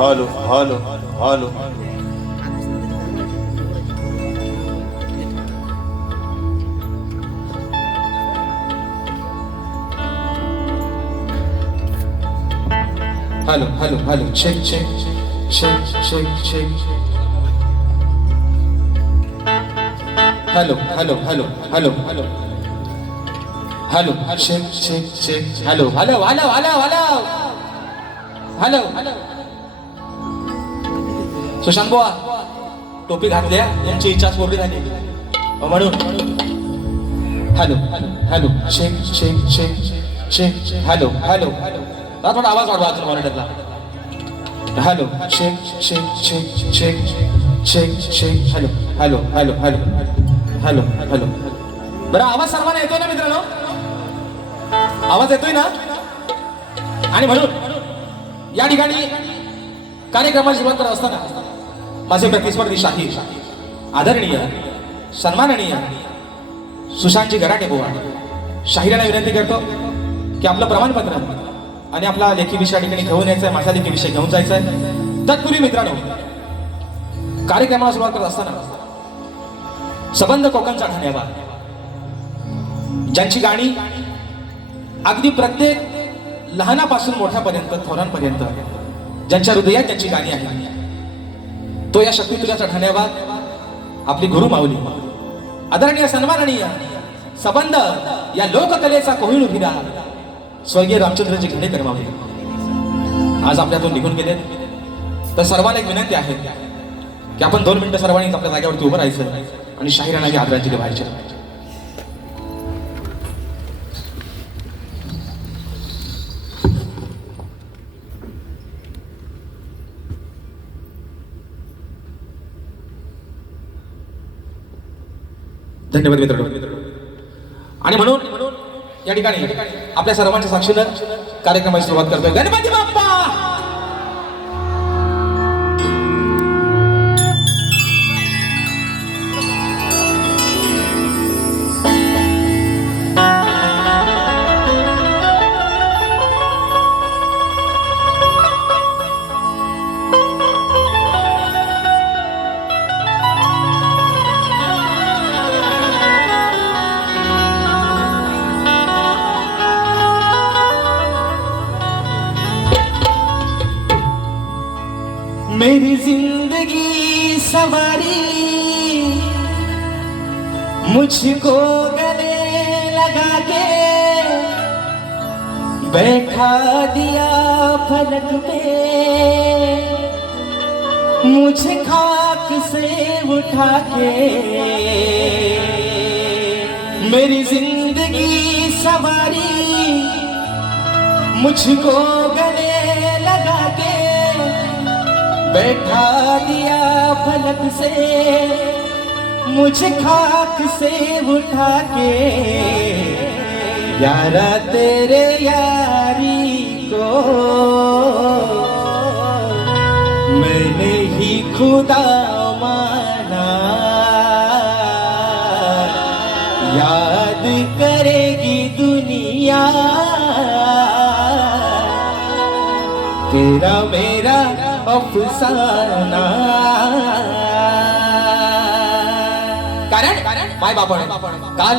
Hello hello hello hello hello hello check check check check check hello hello hello hello hello hello check check check hello hello hello hello hello hello hello Sushant बुवा टोपी घातल्या यांची इच्छा पूर्ण झाली म्हणून hello hello check check check check hello hello थोडा आवाज वाढवा अजून मॉनिटरला hello check check check check check check hello hello hello hello hello hello बरं आवाज सर्वांना येतोय ना मित्रांनो आवाज येतोय ना आणि म्हणून या ठिकाणी कार्यक्रमाची सुरुवात करत असताना माझे प्रतिस्पर्धी शाहीर आदरणीय सन्माननीय सुशांतजी गराटे बुवा शाहिराला विनंती करतो की आपलं प्रमाणपत्र आणि आपला लेखी विषय या ठिकाणी घेऊन यायचा आहे माझा लेखी विषय घेऊन जायचा आहे तत्पूर्वी मित्रांनो कार्यक्रमाला सुरुवात करत असताना सबंध कोकणचा ठाण्यावर ज्यांची गाणी अगदी प्रत्येक लहानापासून मोठ्यापर्यंत थोरांपर्यंत ज्यांच्या हृदयात त्यांची गाणी आहेत तो या शक्तितुल्याचा ठाण्यावर आपली गुरु माऊली आदरणीय सन्माननीय सबंध या लोककलेचा कोहिनूर हिरा स्वर्गीय रामचंद्रजी घाणेकर माऊली आज आपल्यातून निघून गेले तर सर्वांना एक विनंती आहे की आपण 2 मिनिटं सर्वांनी आपल्या जागेवरती उभं राहायचं आणि शाहिरांना आदरांजली व्हायची धन्यवाद मित्रांनो आणि म्हणून या ठिकाणी आपल्या सर्वांच्या साक्षीनं कार्यक्रमाची सुरुवात करतोय गणपती बाप्पा मेरी जिंदगी सवारी मुझको गले लगा के बैठा दिया फलक पे मुझे खाक से उठा के मेरी जिंदगी सवारी मुझको गले लगा के बैठा दिया फलक से मुझे खाक से उठा के यारा तेरे यारी को मैंने ही खुदा माना याद करेगी दुनिया तेरा मेरा अफसाना कारण माय बापाने काल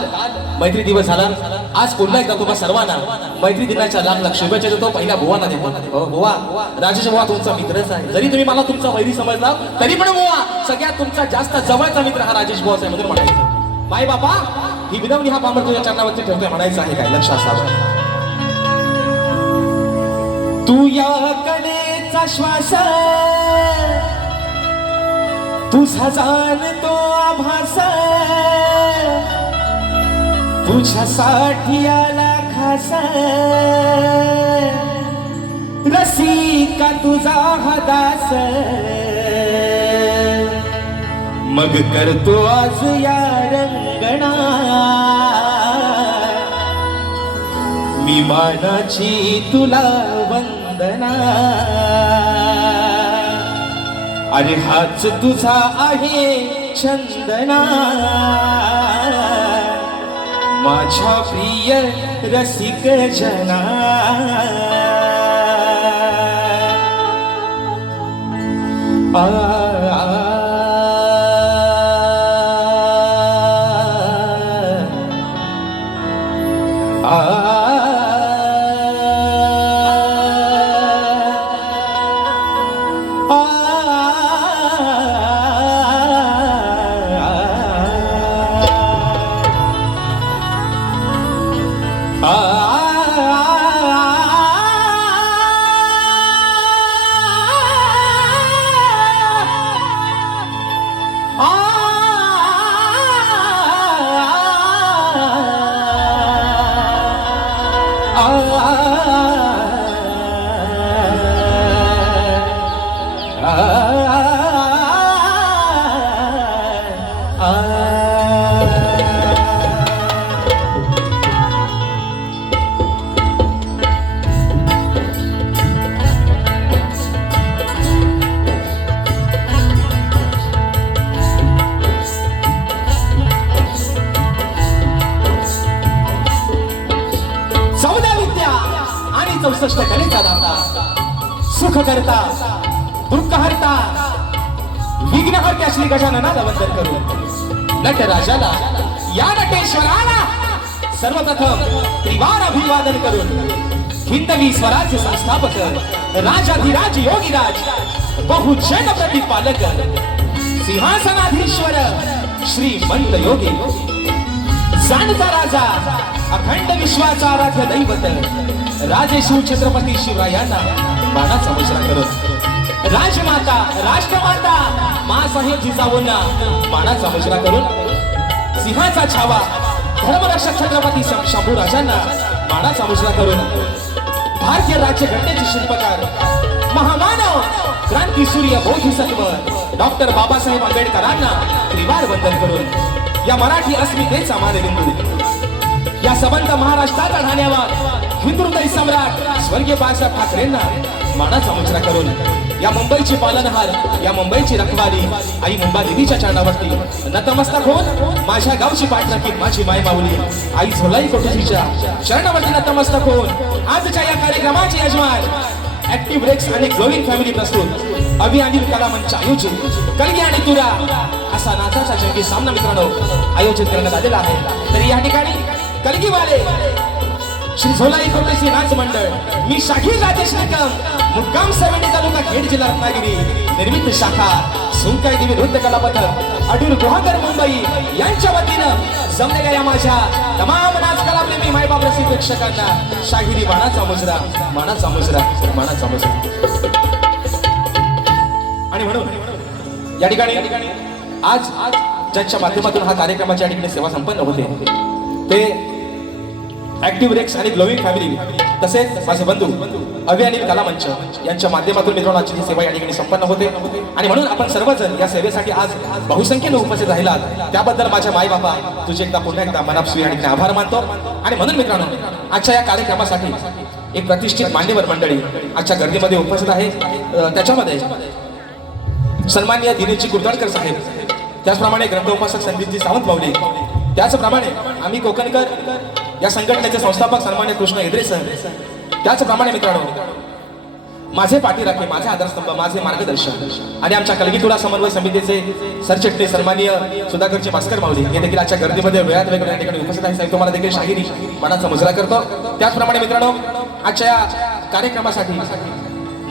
मैत्री दिवस झाला आज पुन्हा एकदा तुम्हा सर्वांना मैत्री दिनाच्या लाख शुभेच्छा देतो पहिल्या बुवांना देतो बुवा राजेश बुवा तुमचा मित्रच आहे जरी तुम्ही मला तुमचा वैरी समजला तरी पण बुवा सगळ्यात तुमचा जास्त जवळचा मित्र हा राजेश बुवाच आहे म्हणून म्हणायचं माय बापा ही विनवणी हा पामर तुझ्या चरणावरती ठेवतोय म्हणायचं आहे काय लक्षात असावं तू या कलेचा श्वास तुझा जाणतो आभास तुझ्यासाठी आला खास रसिका तुझा हदास मग करतो आज या रंगणा मी मानाची तुला वंदना अरे हाच तुझा आहे चंदना माझ्या प्रिय रसिक जना कलेचा दाता सुख करता दुःख हरता विघ्न हरत्या श्री गजाननाला वंदन करू नट राजाला या नटेश्वराला सर्वप्रथम त्रिवार अभिवादन करून हिंदवी स्वराज्य संस्थापक राजाधिराज योगीराज बहुजन प्रतिपालक सिंहासनाधीश्वर श्रीमंत योगी जाणता राजा अखंड विश्वाचा आराध्य दैवत राजे शिव छत्रपती शिवरायांना बाणाचा मुजरा करून राजमाता राष्ट्रमाता मासाहेब जिजाऊंना बाणाचा मुजरा करून सिंहाचा छावा धर्मरक्षक छत्रपती शंभू राजांना बाणाचा मुजरा करून भारतीय राज्यघटनेचे शिल्पकार महामानव क्रांती सूर्य बोधिसत्व डॉक्टर बाबासाहेब आंबेडकरांना त्रिवार वंदन करून या मराठी अस्मितेचा मानबिंदू या सबंध महाराष्ट्राचा ठाण्यावर हिंदुहृदय सम्राट स्वर्गीय बाळासाहेब ठाकरेंना मानाचा मुजरा करून या मुंबईची पालनहार या मुंबईची रखवाली आई मुंबा देवीच्या चरणावरती नतमस्तक होऊन माझ्या गावची पाठराखी माझी माय माऊली आई झोलाई कोठीच्या चरणावरती नतमस्तक होऊन आजच्या या कार्यक्रमाचे यजमान ऍक्टिव्ह ब्रेक्स आणि ग्लोविंग फॅमिली प्रस्तुत अभि अनिल कला मंच आयोजित कलगी आणि तुरा असा नाचाचा जंगी सामना मित्रांनो आयोजित करण्यात आलेला आहे तरी या ठिकाणी कलगीवाले श्री झोलाई कोटेची नाच मंडळ मी शाहीर राजेश निकम मुक्काम सवेडी तालुका खेड जिल्हा रत्नागिरी निर्मित शाखा सुंकाई देवी नृत्य कला पथक अडूर गुहागर मुंबई यांच्या वतीनं जमलेल्या या माझ्या तमाम नाच कलाप्रेमी मायबाप रसिक प्रेक्षकांना शाहिरी बाणाचा मुजरा बाणाचा मुजरा बाणाचा मुजरा आणि म्हणून या ठिकाणी आज ज्यांच्या माध्यमातून हा कार्यक्रमाच्या ठिकाणी सेवा संपन्न होते ते ऍक्टिव्ह ब्रेक्स आणि ग्लोविंग फॅमिली तसेच माझे बंधू अभि अनिल कला मंच यांच्या माध्यमातून मित्रांनो आजची सेवा या ठिकाणी संपन्न होते आणि म्हणून आपण सर्वजण या सेवेसाठी आज बहुसंख्येने उपस्थित राहिलात त्याबद्दल माझ्या माई बाबा तुझे एकदा पुन्हा एकदा मनापासून या ठिकाणी आभार मानतो आणि म्हणून मित्रांनो आजच्या या कार्यक्रमासाठी एक प्रतिष्ठित मान्यवर मंडळी आजच्या गर्दीमध्ये उपस्थित आहे त्याच्यामध्ये सन्माननीय दिनेशजी कुर्दणकर साहेब त्याचप्रमाणे ग्रंथोपासक संदीपजी सावंत माऊली त्याचप्रमाणे आम्ही कोकणकर या संघटनेचे संस्थापक सन्मान्य कृष्ण हेद्रे सर त्याचप्रमाणे मित्रांनो माझे पाठीराखे माझे आधारस्तंभ माझे मार्गदर्शन आणि आमच्या कलगीतुरा समन्वय समितीचे सरचिटणीस सन्माननीय सुधाकरजी भास्कर माऊली हे देखील आजच्या गर्दीमध्ये वेळात वेगळ्या ठिकाणी उपस्थित आहे साहेब तुम्हाला देखील शाहिरी मनाचा मुजरा करतो त्याचप्रमाणे मित्रांनो आजच्या या कार्यक्रमासाठी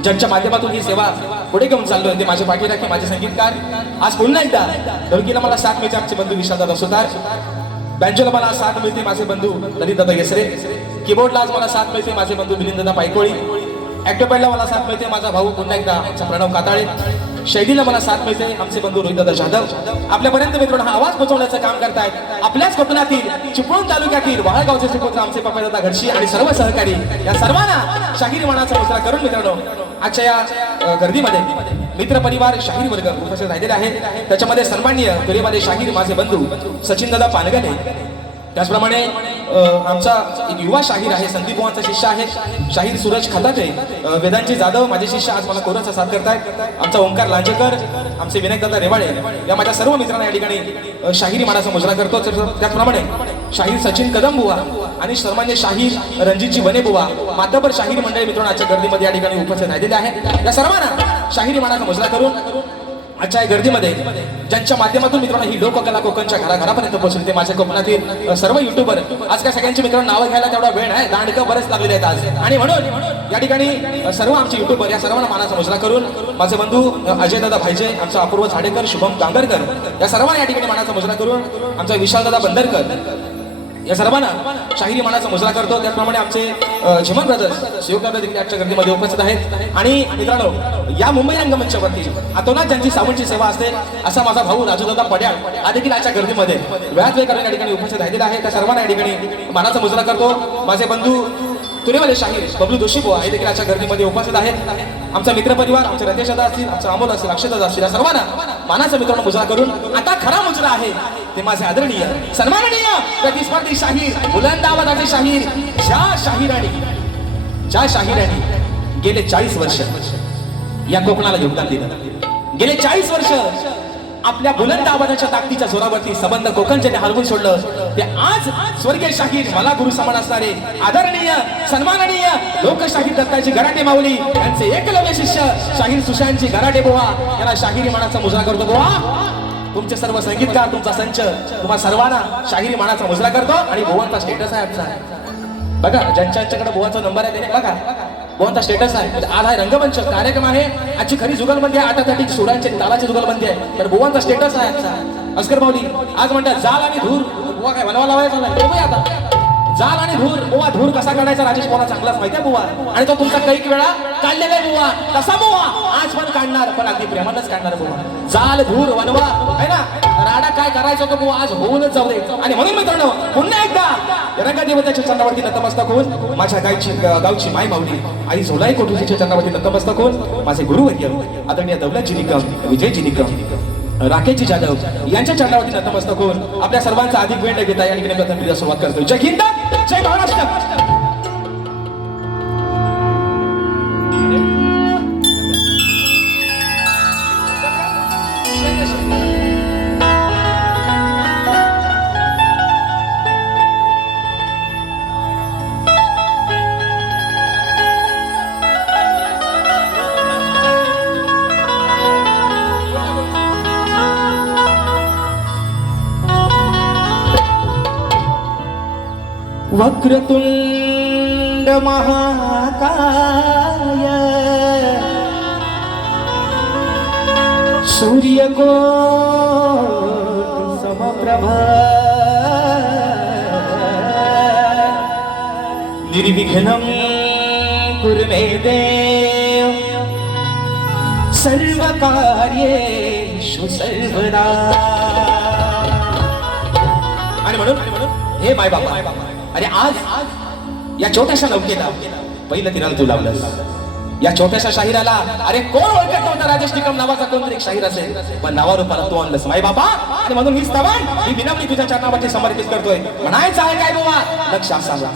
ज्यांच्या माध्यमातून ही सेवा पुढे घेऊन चाललोय ते माझे पाठीराखे माझे संगीतकार आज पुन्हा एकदा ढोलकीला मला साथ मिळते आमचे बंधू विशालदादा सुतार बँजोला मला साथ मिळते माझे बंधू ललितदादा येसरे कीबोर्डला आज मला साथ मिळते माझे बंधू मिलिंददादा पायकोळी ऍक्टोपॅडला मला साथ मिळते माझा भाऊ पुन्हा एकदा आमचा प्रणव काताळे शैलीला मला साथ मिळते आमचे बंधू रोहितदादा जाधव आपल्यापर्यंत मित्रांनो हा आवाज पोहोचवण्याचं काम करतायत आपल्याच कोकणातील चिपळूण तालुक्यातील वाळगावचे सुपुत्र आमचे पप्पादादा घडशी आणि सर्व सहकारी या सर्वांना शाहिरी मनाचा मुजरा करून मित्रांनो आजच्या या गर्दीमध्ये मित्र परिवार शाहीर वर्ग उपस्थित राहिलेले आहे त्याच्यामध्ये सन्माननीय गरीबाले शाहीर माझे बंधू सचिनदादा पानगणे त्याचप्रमाणे आमचा एक युवा शाहीर आहे संदीप बुवांचा शिष्य आहे शाहीर सूरज खताटे वेदांची जाधव माझे शिष्य आज मला कोराचा साथ करतायत आमचा ओंकार लांजेकर आमचे विनायकदादा रेवाळे या माझ्या सर्व मित्रांना या ठिकाणी शाहिरी मनाचा मुजरा करतो त्याचप्रमाणे शाहीर सचिन कदम बुवा आणि सन्मान्य शाहीर रणजितजी वने बुवा मातबर शाहीर मंडळी मित्रांनो आजच्या गर्दीमध्ये या ठिकाणी उपस्थित राहिलेले आहे या सर्वांना शाहिरी मानाचा मुजरा करून आजच्या या गर्दीमध्ये ज्यांच्या माध्यमातून मित्रांनो ही लोककला कोकणच्या घराघरापर्यंत पोहोचली ते माझ्या कोकणातील सर्व युट्यूबर आज काय सगळ्यांची मित्रांनो नावं घ्यायला तेवढा वेळ आहे दांडकं बरेच लागलेले आहेत आज आणि म्हणून या ठिकाणी सर्व आमचे युट्यूबर या सर्वांना मानाचा मुजरा करून माझे बंधू अजयदादा भाईजे आमचा अपूर्व झाडेकर शुभम गांगरकर या सर्वांना या ठिकाणी मानाचा मुजरा करून आमचा विशालदादा बंदरकर या सर्वांना शाहिरी मानाचा मुजरा करतो त्याचप्रमाणे आमचे झिमन ब्रदर्स शिवकांत देखील आजच्या गर्दीमध्ये उपस्थित आहेत आणि मित्रांनो या मुंबई रंगमंचावरती अतोनात ज्यांची सावंतची सेवा असते असा माझा भाऊ राजूदादा पड्याळ हा देखील आजच्या गर्दीमध्ये वेळात वेळ करून या ठिकाणी उपस्थित राहिलेला आहे त्या सर्वांना या ठिकाणी मानाचा मुजरा करतो माझे बंधू तुरेवाले शाहीर बबलू दोशी बुवा हे देखील आजच्या गर्दीमध्ये उपस्थित आहेत आमचा मित्रपरिवार आमचे रतेश दादा असतील आमचा अमोल असतील अक्षय दादा असतील या सर्वांना मानाचा मित्रांनो मुजरा करून आता खरा मुजरा आहे ते माझे आदरणीय सन्माननीय प्रतिस्पर्धी शाहीर बुलंद आवाजाचे शाहीर ज्या शाहिरांनी गेले 40 वर्ष या कोकणाला योगदान दिलं गेले 40 वर्ष आपल्या बुलंद आवाजाच्या ताकदीच्या जोरावरती संबंध कोकण ज्यांनी हरवून सोडलं ते आज स्वर्गीय शाहीर मला गुरु समान असणारे आदरणीय सन्माननीय लोकशाहीर दत्ताजी गराटे माऊली यांचे एकलव्य शिष्य शाहीर सुशांतजी गराटे बुवा यांना शाहिरी मानाचा मुजरा करतो बुवा तुमचे सर्व संगीतकार तुमचा संच तुम्हा सर्वांना शाहिरी मानाचा मुजरा करतो आणि भुवनचा स्टेटस आहे आमचा बघा ज्यांच्याकडे भुवनचा नंबर आहे त्याने बघा भुवनचा स्टेटस आहे आज हा रंगमंच कार्यक्रम आहे आजची खरी जुगलबंदी आहे आटासाठी सुरांची तालाची जुगलबंदी आहे तर भुवनचा स्टेटस आहे आजचा अस्कर माऊली आज म्हणतात जाल आणि धूर बुवा काय बनवा लावायचा नाही बघूया आता जाल आणि धूर बुवा धूर कसा काढायचा राजेश बुवा चांगलाच माहिती आहे बुवा आणि तो तुमचा कैक वेळा काढलेला आहे बुवा तसा बुवा आज पण काढणार पण अगदी प्रेमानच काढणार बुवा जाल धूर वनवा आहे ना राडा काय करायचं तो बुवा आज होऊनच जाऊ दे आणि म्हणून मित्रांनो पुन्हा एकदा रंगदेवताच्या चरणावरती नतमस्तक होऊन माझ्या गावची माय माऊली आई झोलाई कोठूजीच्या चरणावरती नतमस्तक होऊन माझे गुरुवर्य आदरणीय दौलतजी निकम विजयजी निकम राकेशजी जाधव यांच्या चरणावरती नतमस्तक होऊन आपल्या सर्वांचा अधिक वेळ न घेता या ठिकाणी प्रथम सुरुवात करतो जय हिंद जय महाराष्ट्र वक्रतुंड महाकाय सूर्यकोटि समप्रभ निर्विघ्नं कुरु मे देव सर्वकार्येषु सर्वदा आणि म्हणून हे माय बाबा अरे आज या छोट्याशा नौकेला पहिलं तिराला तू लावलंस या छोट्याशा शाहिराला अरे कोण ओळखत नव्हता राजेश निकम नावाचा कोणतरी एक शाहीर असेल पण नावारूपाला तू आणलंस माय बाबा आणि म्हणून ही स्तवन ही विनवणी तुझ्या चरणावरती समर्पित करतोय म्हणायचं आहे काय बाबा लक्षात सांगा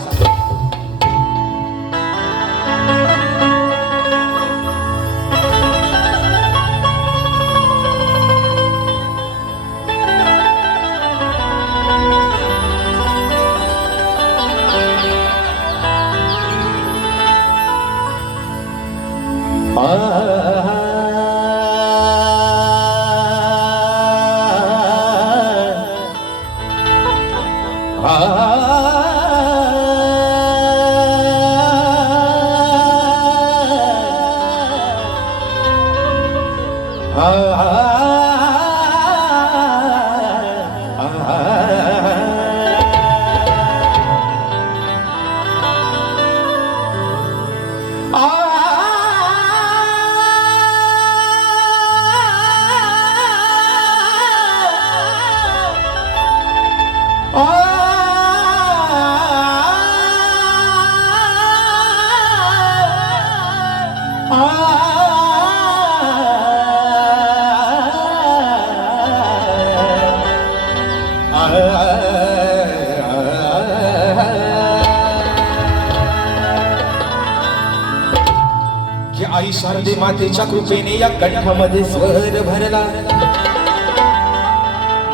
आई शारदे मातेच्या कृपेने या कंठामध्ये स्वर भरला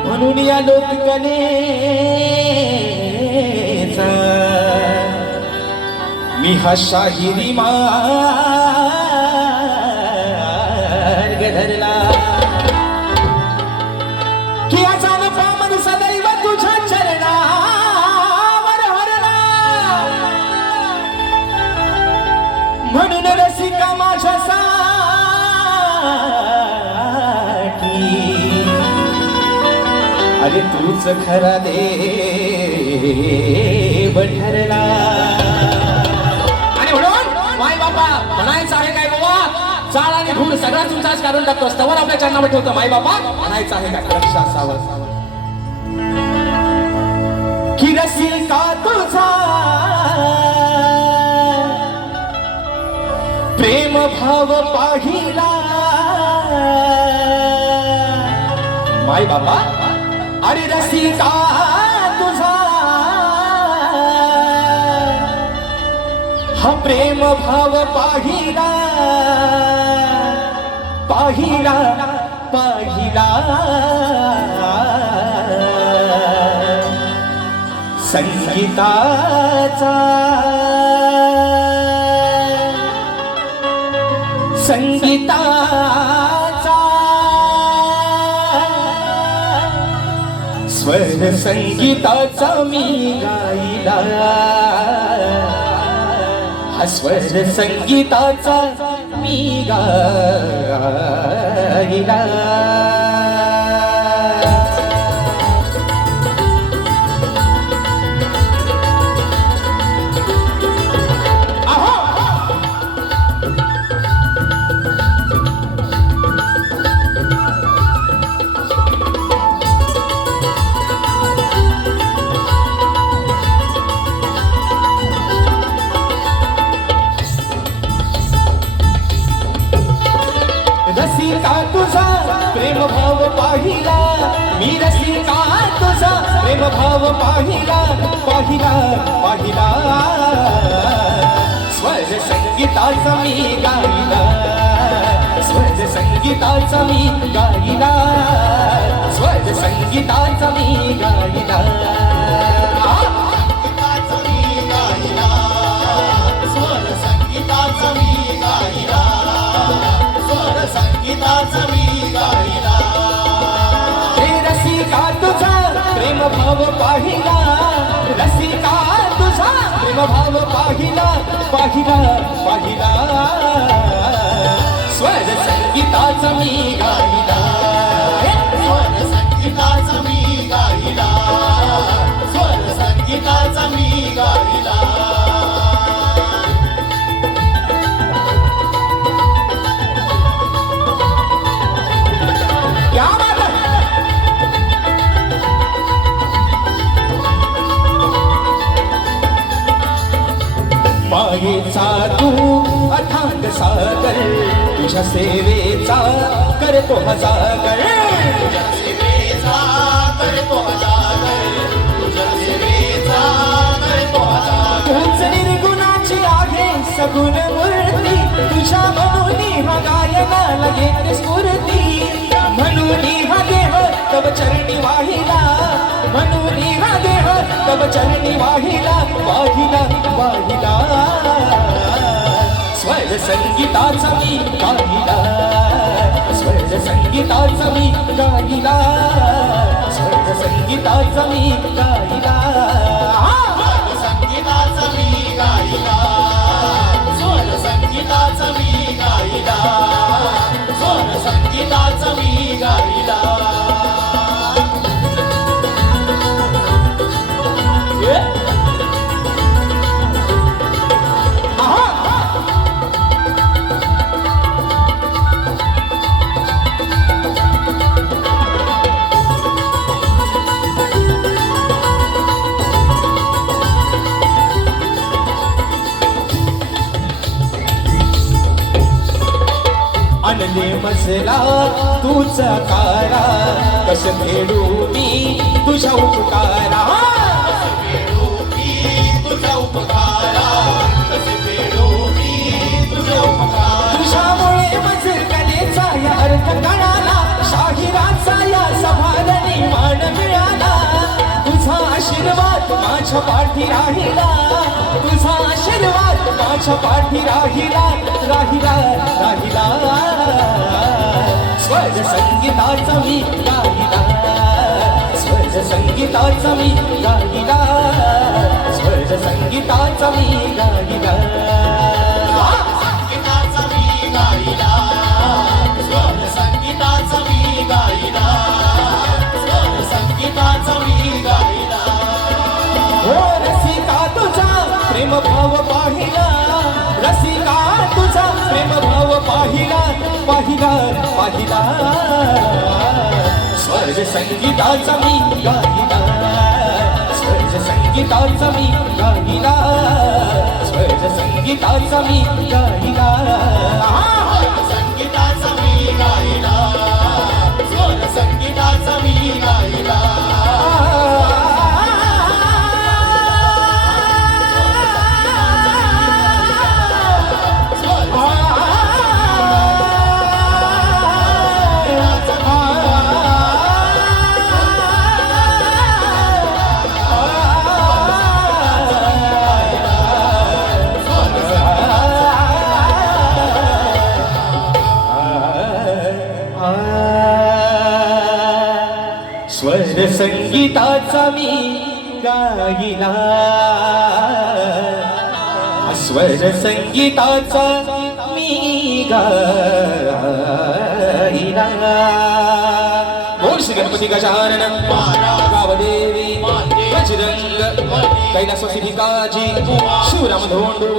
म्हणून या लोककलेचा मी हा शाहिरी धरला की अचान पामन सदैव तुझ्या चरणावर हरला म्हणून रसिका माझ्यासाठी अरे तूच खरा देव ठरला. आणि म्हणून माय बापा म्हणायचं आहे काय बाबा चाळ आणि धूळ सगळा तुमचाच काढून टाकतो स्तवर आपल्या चरणावर ठेवतो माय बापा म्हणायचं आहे काय लक्षात सावध की रसिका तुझा प्रेम भाव पाहिला माय बाबा अरे रसिका तुझा हा प्रेम भाव पाहिला पाहिला पाहिला संगीताचा संगीताचा स्वर संगीताचा मी गायला हा स्वर संगीताचा मी गायला. रसिका तुझा प्रेम भाव पाहिला मी रसिका तुझा प्रेम भाव पाहिला पाहिला पाहिला स्वर संगीताचा मी गायला स्वर संगीताचा मी गायला स्वर संगीताचा मी गायला रसिका तुझा प्रेम भाव पाहिला रसिका तुझा प्रेम भाव पाहिला पाहिला पाहिला स्वर संगीताचा मी गायला स्वर संगीताचा मी गायला स्वर संगीताचा मी गायला. मायेचा तू अथांग सागर तुझ्या सेवेचा करतो हजागर तुझ्या सेवेचा करतो हजागर तुझ्या सेवेचा करतो हजागर. तूच निर्गुणाची आहे सगुण मूर्ती तुझ्या म्हणून हा गायनाला घेते स्फूर्ती म्हणून हा देह तव चरणी वाहिला म्हणून हा देह तव चरणी वाहिला वाहिला वाहिला स्वर संगीताचा मी गायला स्वर संगीताचा मी गायला स्वर संगीताचा मी गायला संगीताचा मी गायला स्वर संगीताचा मी गायला स्वर संगीताचा मी गायला. आणले मजला तुझा कारा कस फेडू मी तुझ्या उपकारा तुझ्या उपकारा कसे फेडू मी तुझ्या उपकारा. तुझ्यामुळे मजगलेचा या अर्थ कळाला शाहिराचा या सभारणी मान मिळाला तुझा आशीर्वाद माझ्या पाठी राहिला तुझा आशीर्वाद माझ्या पाठी राहिला राहिला राहिला स्वर संगीताचा मी गाईला, स्वर संगीताचा मी गाईला, स्वर संगीताचा मी गाईला. संगीताचा मी गाईला, स्वर संगीताचा मी गाईला, स्वर संगीताचा मी गाईला. हो रसिका तुझा प्रेम भाव पाहिला, रसिका तुझा प्रेम भाव पाहिला, पाहिला पाहिला. स्वर संगीताचा मी गाईला, स्वर संगीताचा मी गाईला, स्वर संगीताचा मी गाईला. संगीताचा मी गाईला, स्वर संगीताचा मी गाईला. स्वर संगीताचा मी गाईला, स्वर संगीताचा मी गाईला. बोल श्री गणपती गजानन गावदेवी बजरंग कैलासवासी भिकाजी शिवराम धोंडू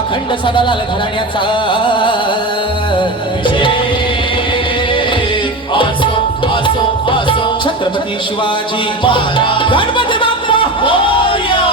अखंड सदालाल घराण्याचा आसो आसो आसो छत्रपती शिवाजी महाराज गणपती बाप्पा मोरया.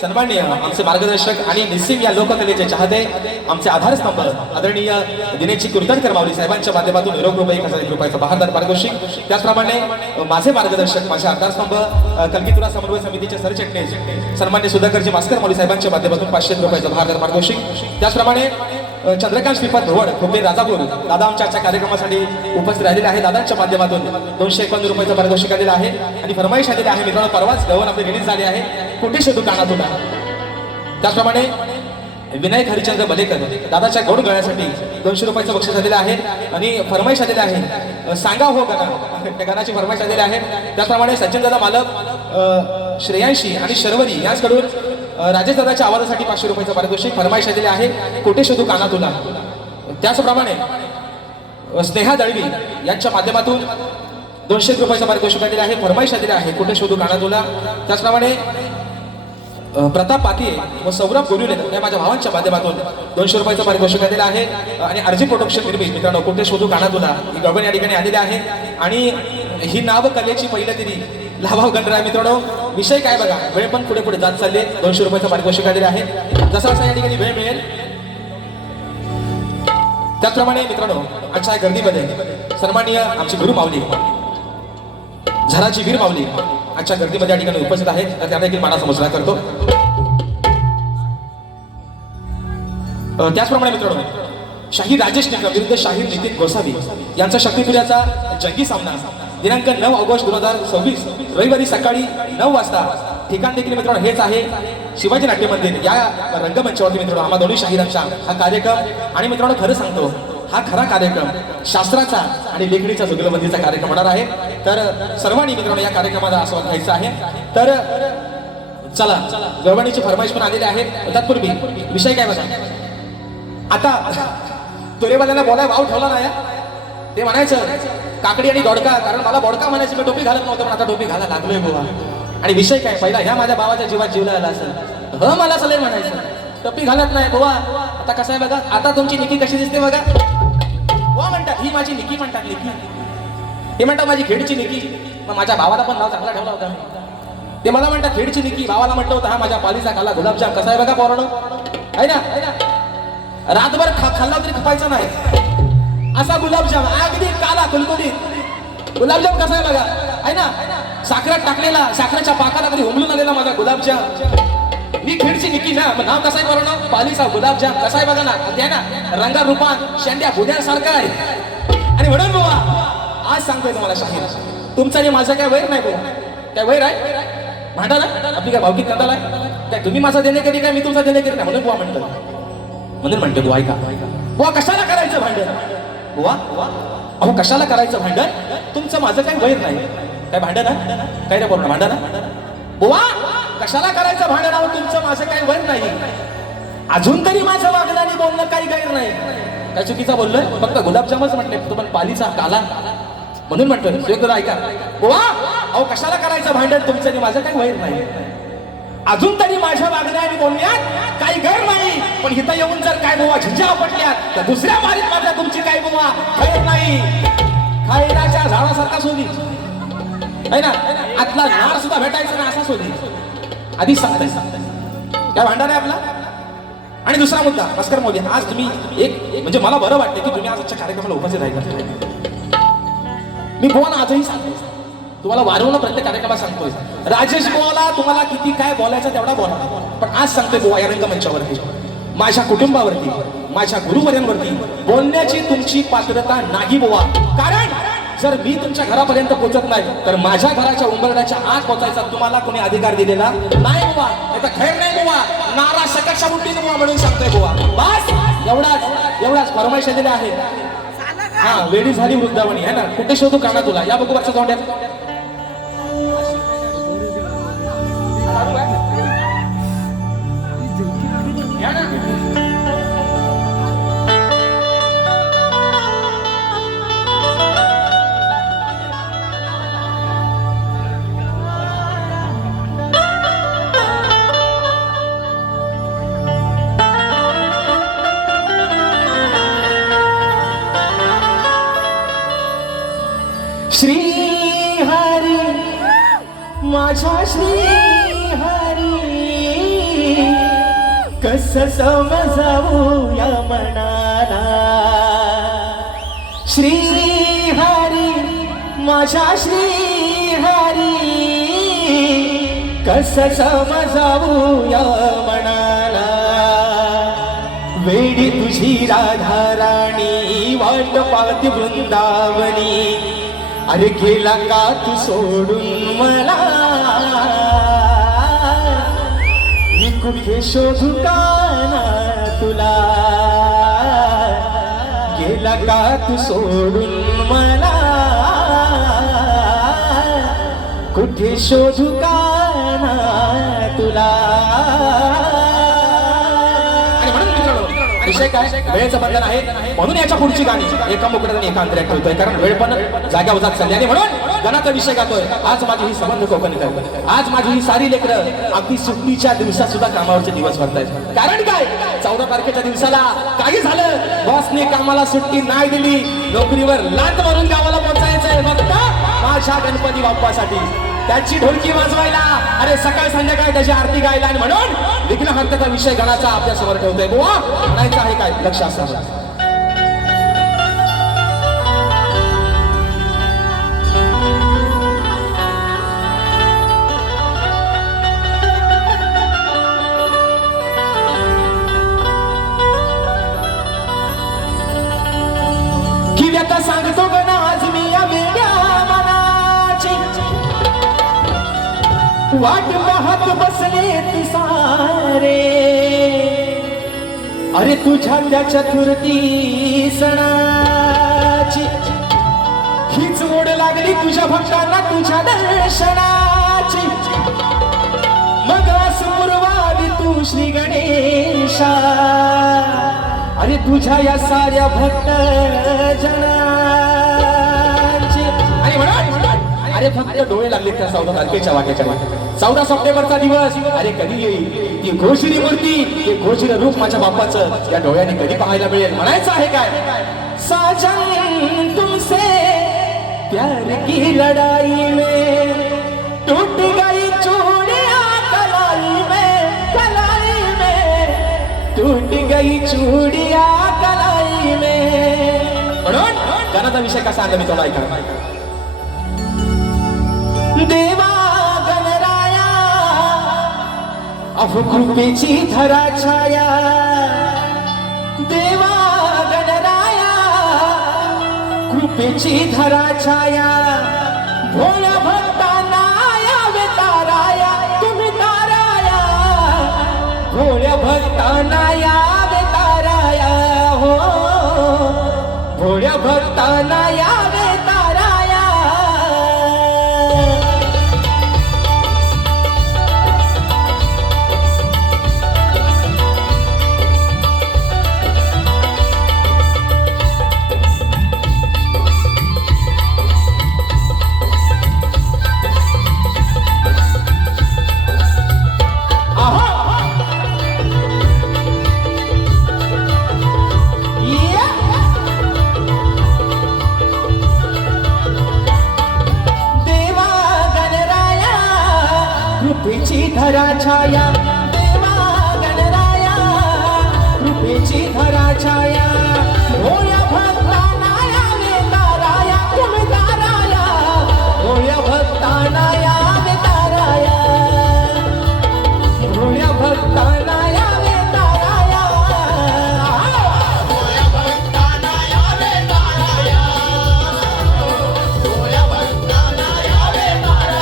सन्माननीय आमचे मार्गदर्शक आणि निस्सिम या लोककलेचे चाहते आमचे आधारस्तंभ आदरणीय दिनेशजी कुलकर्णी माऊली साहेबांच्या माध्यमातून निरोप रुपये 1000 रुपयाचा बहारदार पारितोषिक. त्याचप्रमाणे माझे मार्गदर्शक माझे आधारस्तंभ कलकीतुरा समन्वय समितीचे सरचिटणीस सन्मान्य सुधाकरजी मास्कर माऊली साहेबांच्या माध्यमातून 500 रुपयाचा बहारदार पारितोषिक. त्याचप्रमाणे चंद्रकांत श्रीपाद धोवड खोपे राजापूर दादा आमच्या आजच्या कार्यक्रमासाठी उपस्थित राहिलेले आहे. दादांच्या माध्यमातून 251 रुपयाचं पारितोषिक आलेलं आहे आणि फरमाईश आलेली आहे. मित्रांनो परवाच गवन आपले रिलीज झाले आहे कुठे शोधू कानात होता. त्याचप्रमाणे विनायक हरिचंद्र बलेकर दादाच्या गौड गळ्यासाठी 200 रुपयाचं बक्षीस आलेलं आहे आणि फरमाईश आलेलं आहे सांगा हो गाणं त्या गाण्याची फरमाईश आलेली आहे. त्याचप्रमाणे सचिन दादा मालक श्रेयांशी आणि शर्वरी यांच्याकडून राजेश दादाच्या आवाजासाठी 500 रुपयाचं पारितोषिक फरमाईश आलेले आहे कुठे शोधू काना तुला. त्याचप्रमाणे स्नेहा दळवी यांच्या माध्यमातून 200 रुपयाचा पारितोषिक दिले आहे. फरमाईश दिली आहे कुठे शोधू काना तुला. त्याचप्रमाणे प्रताप पातीये व सौरभ गोलुले या माझ्या भावांच्या माध्यमातून 200 रुपयाचा पारितोषिक दिला आहे. आणि अर्जी प्रोडक्शन निर्मित मित्रांनो कुठे शोधू काना तुला ही गगन या ठिकाणी आलेली आहे. आणि ही नाव कलेची पहिलं तिरी लाभाव गणराय. मित्रांनो विषय काय बघा, वेळ पण पुढे पुढे जात चालले. 200 रुपयाचा पारितोषिक दिले आहे. जसा जसा या ठिकाणी वेळ मिळेल त्याचप्रमाणे मित्रांनो आजच्या गर्दीमध्ये सन्माननीय आमची गुरु माऊली झराची वीर माऊली आजच्या गर्दीमध्ये या ठिकाणी उपस्थित आहेत. तर त्यांना देखील मानाचा मुजरा करतो. त्याचप्रमाणे मित्रांनो शाहीर राजेश निकम विरुद्ध शाहीर नितीन गोसावी यांचा शक्तीपुराचा जंगी सामना दिनांक 9 ऑगस्ट 2026 रविवारी सकाळी 9 वाजता. ठिकाण देखील मित्रांनो हेच आहे शिवाजी नाट्य मंदिर या रंगमंचावरती मित्रांनो आम्हा दोन्ही शाहिरांचा हा कार्यक्रम. आणि मित्रांनो खरं सांगतो हा खरा कार्यक्रम शास्त्राचा आणि लेखणीचा जुगलबंदीचा कार्यक्रम होणार आहे. तर सर्वांनी मित्रांनो या कार्यक्रमाला आस्वाद घ्यायचा आहे. तर चला गवणीची फरमाईश पण आलेली आहे. तत्पूर्वी विषय काय बघा, आता तोरेवाल्याला बोलाय वाव ठेवला नाही. ते म्हणायचं काकडी आणि दोडका, कारण मला बोडका म्हणायचं मी टोपी घालत नव्हतं पण आता टोपी घाला लागलोय बुवा. आणि विषय काय पहिला ह्या माझ्या भावाच्या जीवात जीवला आला असेल मला सलय म्हणायचं टोपी घालत नाही बुवा. आता कसं आहे बघा, आता तुमची निकी कशी दिसते बघा. बुवा म्हणतात ही माझी निकी म्हणतात निकी. ते म्हणतात माझी खेडची निकी. मग माझ्या भावाला पण नाव चांगला ठेवला होता मी. ते मला म्हणतात खेडची निकी, भावाला म्हटलं होतं हा माझ्या पालीचा काला गुलाबजाम. कसा आहे बघा पोरानो, आहे ना. रातभर खाल्ला तरी खपायचा नाही असा गुलाबजाम, अगदी काला कुलकुलीत गुलाबजाम. कसा आहे बघा, आहे ना. साखरात टाकलेला, साखरेच्या पाकाला कधी उमलून आलेला माझा गुलाबजाम. मी खेडची निकी ना, मग नाव कसं आहे पोरानो, पालीचा गुलाबजाम. कसा आहे बघा ना, त्या ना रंगा रूपान शेंड्या बुद्यांसारखा आहे. आणि म्हणून बाबा आज सांगतोय तुम्हाला शाहीर, तुमचं आणि माझं काय वैर नाही बाबा. काय वैर आहे भांडा ना, आपली काय भावकीत कंदाला काय, तुम्ही माझा देणे कधी काय मी तुमचा देणे कधी नाही. म्हणून बुवा म्हणतो, म्हणून म्हणतो बुवा ऐका बुवा कशाला करायचं भांडण. बुवा अहो कशाला करायचं भांडण, तुमचं माझं काही वैर नाही. काय भांडण काय रे बोलणं भांडण बुवा कशाला करायचं भांडण. अहो तुमचं माझं काही वैर नाही. अजून तरी माझं वागणं आणि बोलणं काही गैर नाही. काय चुकीचा बोललोय, फक्त गुलाबजामच म्हटले तुम्हाला पालीचा काला म्हणून म्हणतोय. एकदा ऐका बुवा अहो कशाला करायचं भांडण, तुमचं आणि माझं काही वैर नाही. अजून तरी माझ्या वागण्या आणि बोलण्यात काही गैर नाही. पण इथं येऊन जर काय बुवा झिंजा पडल्यात तर दुसऱ्या मारीत मात्र तुमची काही बुवा गैर नाही. खायराच्या झाडासारखा शोधी आहे ना, आतला झाड सुद्धा भेटायचं ना असा शोधी. आधी सांगताय काय भांडण आहे आपला. आणि दुसरा मुद्दा भास्कर मोदी, आज तुम्ही एक म्हणजे मला बरं वाटतं की तुम्ही आजच्या कार्यक्रमाला उपस्थित आहे. मी बुवाना आजही सांगतो, तुम्हाला वारंवार प्रत्येक कार्यक्रमात सांगतोय राजेश बुवाला तुम्हाला किती काय बोलायचं तेवढा बोला. पण आज सांगतोय बुवा या रंगमंचावरती माझ्या कुटुंबावरती माझ्या गुरुवर्यांवरती बोलण्याची तुमची पात्रता नाही बुवा. कारण जर मी तुमच्या घरापर्यंत पोहोचत नाही तर माझ्या घराच्या उंबरड्याच्या आत पोहोचायचा तुम्हाला कोणी अधिकार दिलेला नाही बुवा. याचा खैर नाही बुवा. नारा सकटच्या बुट्टीने बुवा म्हणून सांगतोय बुवा. बस एवढाच फरमाईश दिली आहे. हा वेळी झाली वृद्धावणी आहे ना, कुठे शोधू काना तुला. या बघू वरच्या जोड्यात श्री हरी माझा श्री हरी कस समजावू या मनाला. श्री हरी माझा श्री हरी कस समजावू या मनाला. वेडी तुझी राधा राणी वाट पाहती वृंदावनी. अरे गेला का तू सोडून मला, मी कुठे शोधू काना तुला. गेला का तू सोडून मला, कुठे शोधू काना तुला. विषय काय वेळेचं बंधन आहे म्हणून याच्या पुढची गाणी एका मुकड्यात आणि एका अंतऱ्यात ठेवतोय कारण वेळ पण जाग्या उजात चालली आणि म्हणून गणाचा विषय गातोय. आज माझी ही संबंध कोकणकर, आज माझी ही सारी लेकरं अगदी सुट्टीच्या दिवसात सुद्धा कामावरचे दिवस भरतायत. कारण काय 14 तारखेच्या दिवसाला काही झालं, बॉसने कामाला सुट्टी नाही दिली, नोकरीवर लात मारून गावाला पोहोचायचंय फक्त माझ्या गणपती बाप्पासाठी, त्याची ढोलकी वाजवायला, अरे सकाळ संध्याकाळ त्याची आरती गायला. आणि म्हणून विघ्न हर्त्याचा विषय गणाचा आपल्या समोर ठेवतोय. बुवा म्हणायचं आहे काय लक्ष असावं. की व्यथा सांगतो गणा आज मी या वेड्या मनाची, वाट पाहत बसले तू सारे, अरे तुझ्या त्या चतुर्थी सणाची, हीच ओढ लागली तुझ्या भक्तांना तुझ्या दर्शनाची. मग असुरवादी तू श्री गणेशा, अरे तुझ्या या साऱ्या भक्त जनांची. आणि म्हणून अरे फक्त डोळे लागले त्या 14 तारखेच्या वाक्याच्या मागे. 14 सप्टेंबरचा दिवस अरे कधी येईल ती घोषरी मूर्ती, ते घोषरी रूप माझ्या बाप्पाचं या डोळ्याने कधी पाहायला मिळेल. म्हणायचं आहे काय साजन तुमसे प्यार की लढाई में टूट गई चूड़ियां कलाई में, कलाई में टूट गई चूड़ियां कलाई में. म्हणून गाण्याचा विषय कसा आला मी तुला ऐका. देवा गणराया अहो कृपेची धरा छाया, देवा गणराया कृपेची धरा छाया, भोळ्या भक्तांना यावे ताराया तुम्ही ताराया, भोळ्या भक्तांना यावे ताराया, हो भोळ्या भक्तांना यावे ताराया. कृपेची धरा छाया, देवा गणराया कृपेची धरा छाया, भोळ्या भक्तांना यावे ताराया तुम्ही ताराया, भोळ्या भक्तांना यावे ताराया, भोळ्या भक्तांना यावे ताराया, भोळ्या भक्तांना यावे ताराया, भोळ्या भक्तांना यावे ताराया.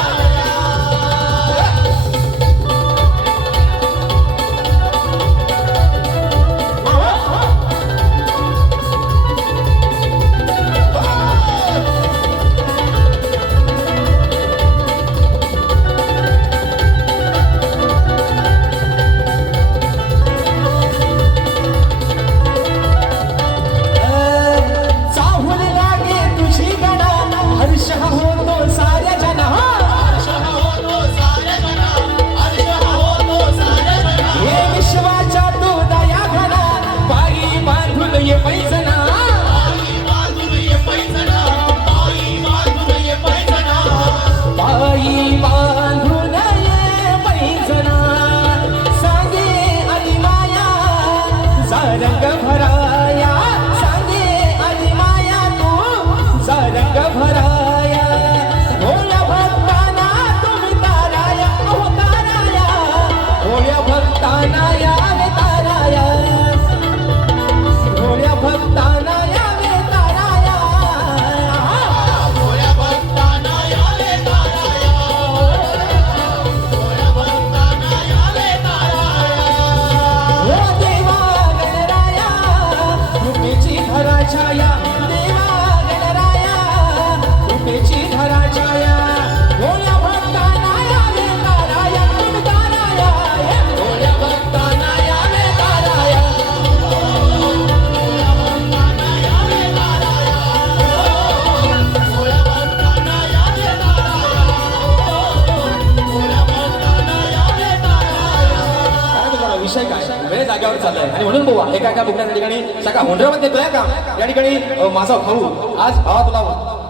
आणि म्हणून बुवा एका बुकण्याच्या ठिकाणी सगळा होंडरामध्ये येतोय का या ठिकाणी माझा भाऊ आज भावा तुला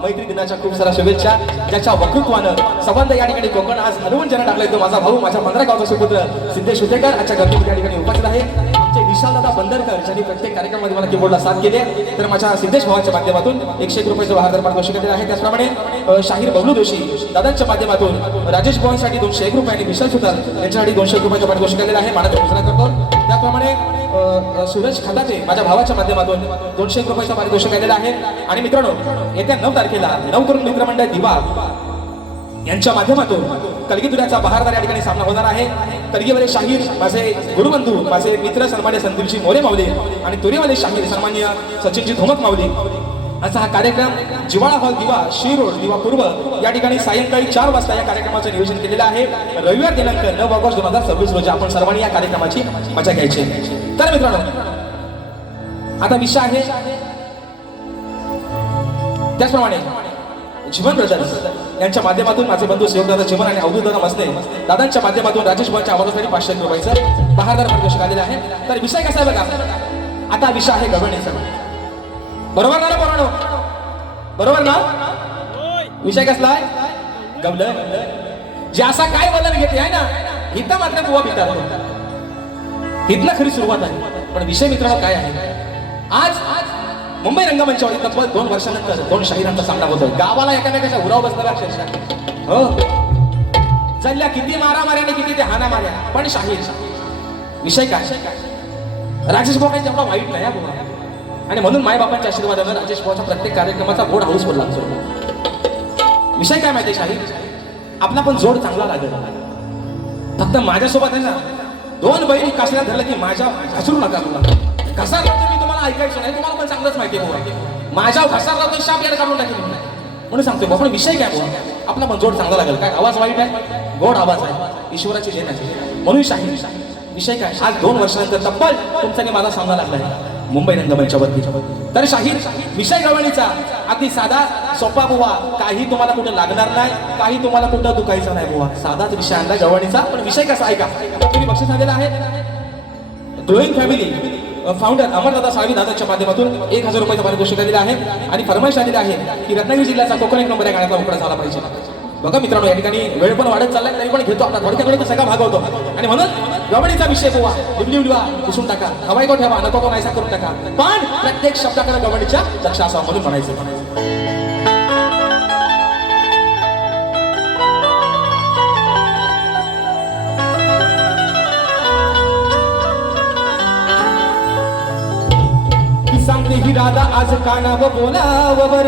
मैत्री दिनाच्या खूप साऱ्या शुभेच्छा. ज्याच्या वक्तृत्वानं संबंध या ठिकाणी कोकण आज हलवून जण टाकलाय तो माझा भाऊ, माझ्या 15 गावचा सुपुत्र सिद्धेश हुतेकर आजच्या गर्दीत या ठिकाणी उपस्थित आहे. आमचे विशालदादा बंदरकर ज्यांनी प्रत्येक कार्यक्रमामध्ये मला कीबोर्डला साथ केली. तर माझ्या सिद्धेश भावाच्या माध्यमातून 101 रुपयाचं बहादर पारितोषिक दिले आहे. त्याचप्रमाणे शाहीर बबलू जोशी दादांच्या माध्यमातून राजेश भवांसाठी 201 रुपये आणि विशाल सुतार यांच्यासाठी 201 रुपयाचं पारितोषिक दिलेलं आहे. मानाचा घोषणा करतो. त्याचप्रमाणे सुरेश खताचे माझ्या भावाच्या माध्यमातून 201 रुपयाचं पारितोषिक दिलेलं आहे. आणि मित्रांनो येत्या 9 तारखेला नवतरुण मित्रमंडळ दिवा यांच्या माध्यमातून कलगीतुऱ्याचा बहारदार या ठिकाणी सामना होणार आहे. कलगीवाले शाहीर माझे गुरुबंधू माझे मित्र सन्मान्य संदीपजी मोरे माऊली आणि तुरीवाले शाहीर सन्मान्य सचिनजी धोमक माऊली असा हा कार्यक्रम जिवाळा हॉल दिवा शिरोड दिवा पूर्व या ठिकाणी सायंकाळी 4 वाजता या कार्यक्रमाचं नियोजन केलेलं आहे. रविवार दिनांक 9 ऑगस्ट 2026 रोजी आपण सर्वांनी या कार्यक्रमाची मजा घ्यायची. तर मित्रांनो आता विषय आहे त्याचप्रमाणे जीवन ब्रदर्स यांच्या माध्यमातून माझे बंधू शिवदादा जीवन आणि अवधूतदादा मसने दादांच्या माध्यमातून राजेश भाऊच्या आवाजासाठी 500 रुपयाचं बहादर पारितोषिक आलेलं आहे. तर विषय कसा आहे बघा. आता विषय आहे गवळणीचा. बरोबर ना पोरांनो? बरोबर ना? विषय कसला आहे? गवळण. जे असा काय बदल घेते आहे ना इथं मात्र बुवा पितात. इथनं खरी सुरुवात आहे. पण विषय मित्रांनो काय आहे? आज मुंबई रंगमंचावर तब्बल 2 वर्षानंतर 2 शाहिरांचा सामना होतोय. गावाला एकामेकाच्या उराव बसला अक्षरशः. हो चालल्या किती मारामाऱ्याने किती ते हाना मार्या पण शाहीर. विषय काय? राजेश भाऊ काही जेवढा वाईट नाही बुवा. आणि म्हणून मायबापांच्या आशीर्वादानं राजेश भाऊच्या प्रत्येक कार्यक्रमाचा बोर्ड हाऊसफुल लागतो. विषय काय माहिती शाहीर? आपला पण जोड चांगला लागेल. फक्त माझ्यासोबत आहे ना 2 बैल कासऱ्या धरलं की माझ्या घसरू नका. तुला कसा लागतो मी तुम्हाला ऐकायचं नाही. तुम्हाला पण चांगलंच माहिती आहे माझ्या घसा लागतो शाप याड काढून टाकेल म्हणून सांगतोय. पण विषय काय बुवा आपला पण जोड चांगला लागेल. काय आवाज वाईट आहे? गोड आवाज आहे. ईश्वराची देण आहे. म्हणून शाहीर विषय काय? आज 2 वर्षानंतर तब्बल तुमचा माझा सामना लागलाय मुंबई रंगमंचावरती. तर शाहीर विषय गवळणीचा अगदी साधा सोपा बुवा. काही तुम्हाला कुठं लागणार नाही. काही तुम्हाला कुठं दुखायचं नाही बुवा. साधाच विषय आणला गवळणीचा. पण विषय कसा आहे का? तुम्ही बक्षीस आलेला आहे. ड्रॉइंग फॅमिली फाउंडर अमरदादा साळवी दादाच्या माध्यमातून 1000 रुपयाचं पारितोषिक दिलेलं आहे. आणि फरमाईश आलेली आहे की रत्नागिरी जिल्ह्याचा कोकण 1 नंबर या गाण्याचा उकडा झाला पाहिजे. बघा मित्रांनो या ठिकाणी वेळ पण वाढत चाललाय तरी पण घेतो. आपला थोडक्यात सगळा भाग होतो. आणि म्हणून गवळणीचा विषय बुवा लिबलिबा पुसून टाका. हवाई को ठेवा नको तो नाहीसा करून टाका. पण प्रत्येक शब्दाकडे गवळणीच्या लक्ष असावं म्हणून म्हणायचं. सांगते ही राधा आज कानाव बोलाव बर.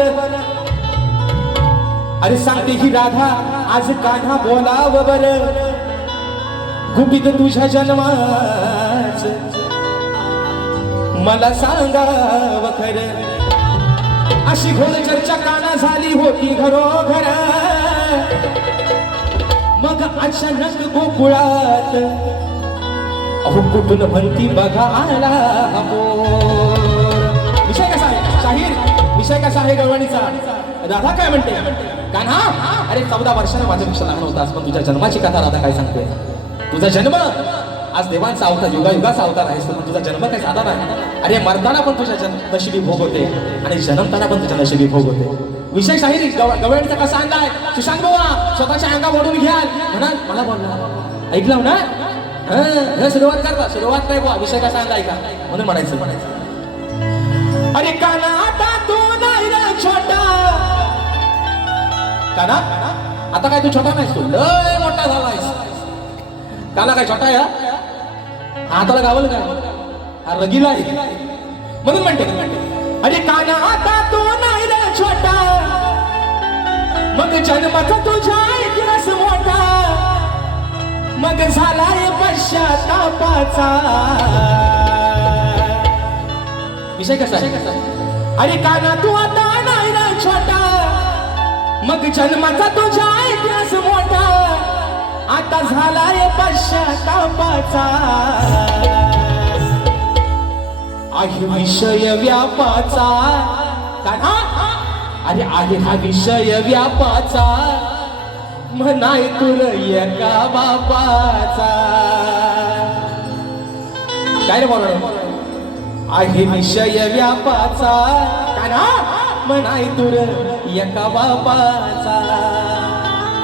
अरे सांगते ही राधा आज कान्हा बोलाव बर. गुपित तुझ्या जन्माच मला सांगाव खर. अशी घोर चर्चा काना झाली होती घरोघर. मग अचानक गोकुळात अहो कुठून म्हणती बघा आला मोर. विषय कसा आहे शाहीर? विषय कसा आहे गवळणीचा? राधा काय म्हणते? कान्हा अरे 14 वर्षाने माझ्यापेक्षा लहान होतास पण तुझ्या जन्माची कथा राधा काय सांगते? तुझा जन्म आज देवांचा अवतार युगायुगाचा अवतार आहेस पण तुझा जन्म काही साधा नाही. अरे मरताना पण तुझ्या नशिबी भोग होते आणि जन्मताना पण तुझ्या नशिबी भोग होते. विषय शाहीर गवळणीचा कसा आणलाय? सुशांत बुवा स्वतःच्या अंगा ओढून घ्याल म्हणाल मला बोलला ऐकलं ना. सुरुवात करता सुरुवात काय बुवा विषय कसा आणलाय का म्हणून म्हणायचं. अरे काना आता तू नाही रे छोटा. काना आता काय तू छोटा नाहीस. तू लय मोठा झालायस. काना काय छोटा आहे? हाताला गावल का रगीला आहे म्हणून म्हणते. अरे काना आता तू नाही रे छोटा. मग जन्माचा तुझा इतिहास मोठा. मग झालाय पश्चातापाचा. विषय कसा आहे? अरे काना तू आता नाही ना छोटा. मग जन्माचा तुझा इतिहास मोठा. आता झालाय पश्चातापाचा. आहे विषय व्यापाचा. काना अरे आहे हा विषय व्यापाचा. म्हणाय तुला एका बापाचा. काय रे बोल आहे विषय व्यापाचा काना म्हणाय तुर एका बापाचा.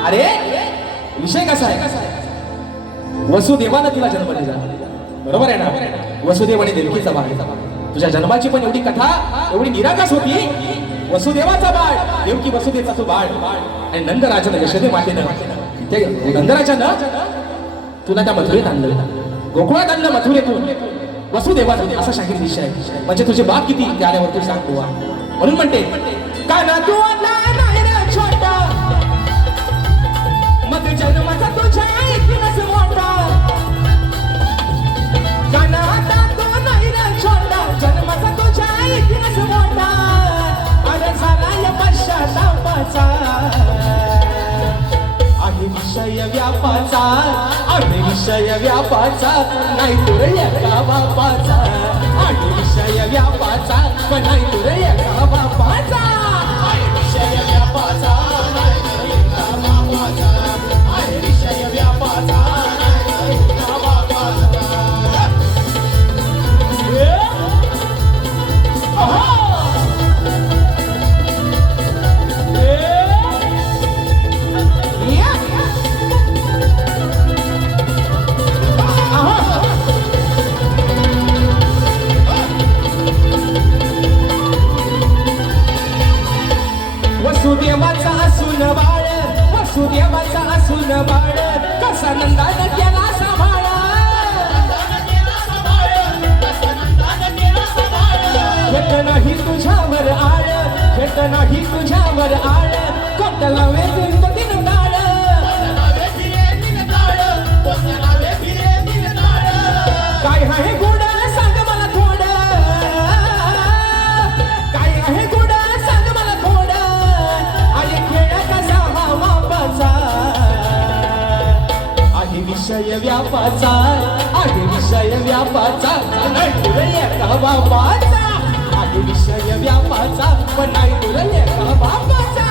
अरे विषय कसा आहे? वसुदेवानं तिला जन्म दिला, बरोबर आहे ना? वसुदेव आणि देवकीचा बाळ. तुझ्या जन्माची पण एवढी कथा एवढी निरागस होती. वसुदेवाचा बाळ, देवकी वसुदेवाचा तो बाळ, आणि नंदराजानं यशोदे मातेनं त्या नंदराजानं तुला त्या मथुरेत आणलं, गोकुळात आणलं मथुरेतून वसुदेवानं. असा शाहीर विषय आहे. म्हणजे तुझे बाप किती ते आल्यावर तू सांग बुवा. म्हणून म्हणते काना तू नाही रे छोटा, मग जन्माचा तुझ्या ऐकूनच मोठा. काना आता तू नाही रे छोटा, जन्माचा तुझ्या ऐकूनच मोठा. अरे झाला या पश्चातापाचा, आहे विषय व्यापाचा, आहे विषय व्यापाचा, नाही तुर एका बापाचा. आहे विषय व्यापाचा, पण नाही तुर एका बापाचा. आहे विषय व्यापाचा नाही एका बापाचा. आहे विषय व्यापाचा नाही एका बापाचा. वसुदेवाचा असून बाळ, वसुदेवाचा असून बाळ, कसा नंदानं केला सांभाळ. खेट नाही तुझ्यावर आळ, खेट नाही तुझ्यावर आळ, कोटला वेगळी दिन डाळ. काय आहे गोड सांग मला थोडं, काय आहे गोड सांग मला थोडं. आणि खेळ कसा हा बापाचा, आहे विषय व्यापाचा, आहे विषय व्यापाचा, नाही तुला एका बापाचा. आहे विषय व्यापाचा, पण नाही तुला एका बापाचा.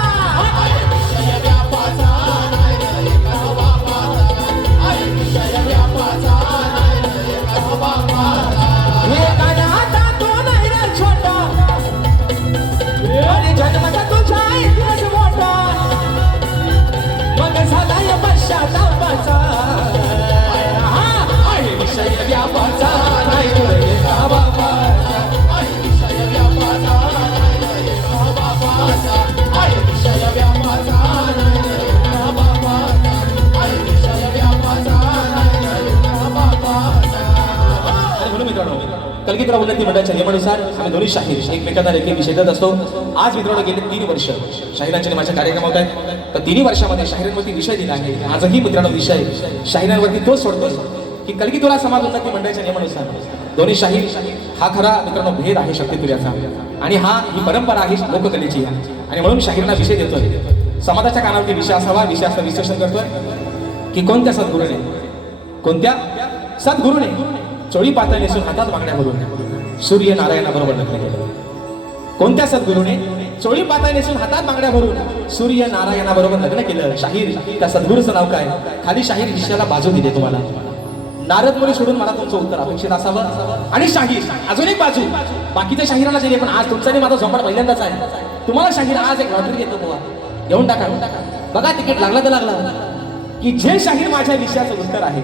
आहे विषय व्यापाचा नाही एका बापाचा. आहे विषय व्यापाचा नाही एका बापाचा. हे काना आता तू नाही रे छोटा, अरे जन्माचा तुझ्या इतिहास मोठा. मग झाला या पश्चातापाचा, आहे विषय व्यापाचा, नाही तुला एका बापाचा. आहे विषय व्यापाचा नाही एका बापाचा. आहे विषय व्यापाचा नाही एका बापाचा. आहे विषय व्यापाचा नाही एका बापाचा. आणि म्हणून मित्रांनो, कलगीधर उन्नती मंडळाच्या नियमानुसार आम्ही दोन्ही शाहीर एकमेकांना लेखी विषय देत असतो. आज मित्रांनो गेले 3 वर्ष शाहिरांचे माझे कार्यक्रम होत आहेत. तर 3 वर्षामध्ये शाहिरांवरती विषय दिला आहे. आजही मित्रांनो विषय शाहिरांवरती तोच सोडतो की कलगीधर समाज उन्नती मंडळाच्या नियमानुसार दोन्ही शाहीर हा खरा मित्रांनो भेद आहे शक्तितुर्याचा, आणि ही परंपरा आहे लोककलेची. आणि म्हणून शाहिरांना विषय देतोय. समाजाच्या कानावरती विषय असावा, विषयाचं विश्लेषण करतोय की कोणत्या सद्गुरूने, कोणत्या सद्गुरूने चोळी पातळ नेसून हातात बांगड्या भरून सूर्य नारायणाबरोबर लग्न केलं. कोणत्या सद्गुरूने चोळी पातळ नेसून हातात बांगड्या भरून सूर्य नारायणाबरोबर लग्न केलं. शाहीर त्या सद्गुरूचं नाव काय? खाली शाहीर विषयाला बाजू दिली तुम्हाला. नारद मुनी सोडून मला तुमचं उत्तर अपेक्षित असावं. आणि शाहीर अजून एक बाजू बाकीच्या शाहिराला दिली, पण आज तुमचा माझा झोपाट पहिल्यांदाच आहे. तुम्हाला शाहीर आज एक लॉटरी घेतो बुवा, घेऊन टाका. बघा तिकीट लागला तर लागला की जे शाहीर माझ्या विषयाचं उत्तर आहे,